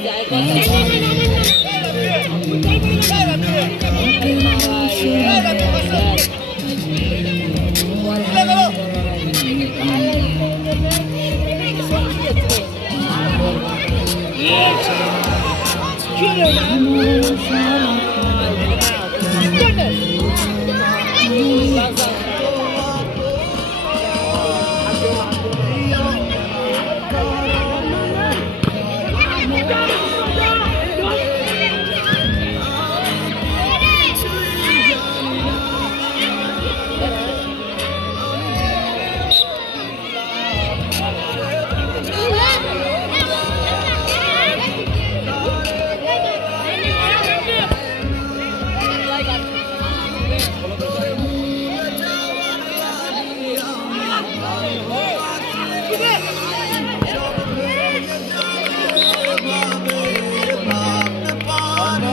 Yeah. What